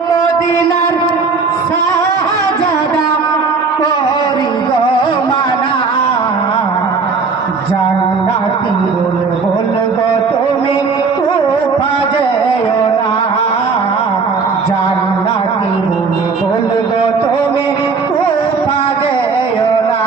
মদিনার শাহজাদা করি গো মানা জান্নাতি বল বল গো তুমি কোথা যেও না জান্নাতি বল বল গো তুমি কোথা যেও না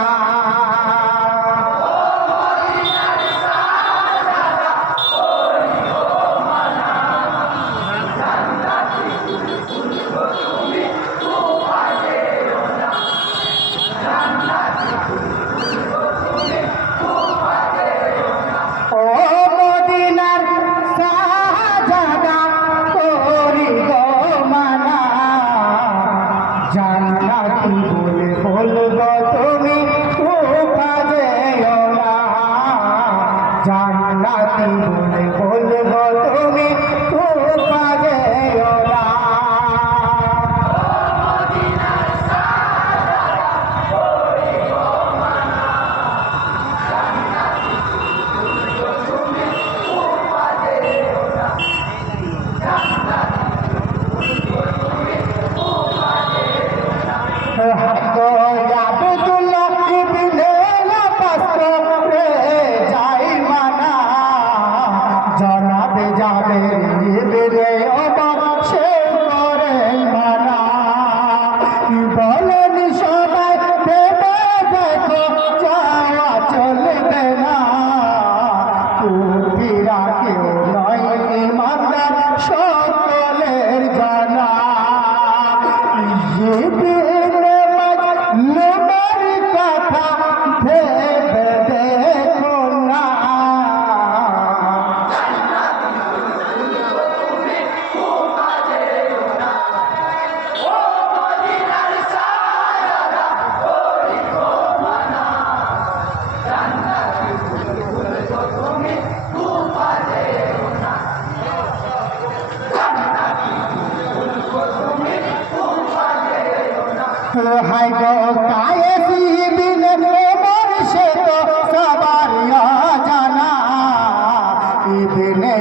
জান্নাতি বলে বলবো তুমি কোথা যেও না জান্নাতি বলে বলবো তুমি কোথা যেও না জনাবে যাবে বেড়ে অবাক সে করে মানা বলেন সবাই ভেবে দেখো যাওয়া চলবে না কুফিরা কেউ নয় ইমানদার সকলের জানা কথা ভেবে দেখো না হাই গো কায়ে বিন ওমর সে তো সবার জানা ইবনে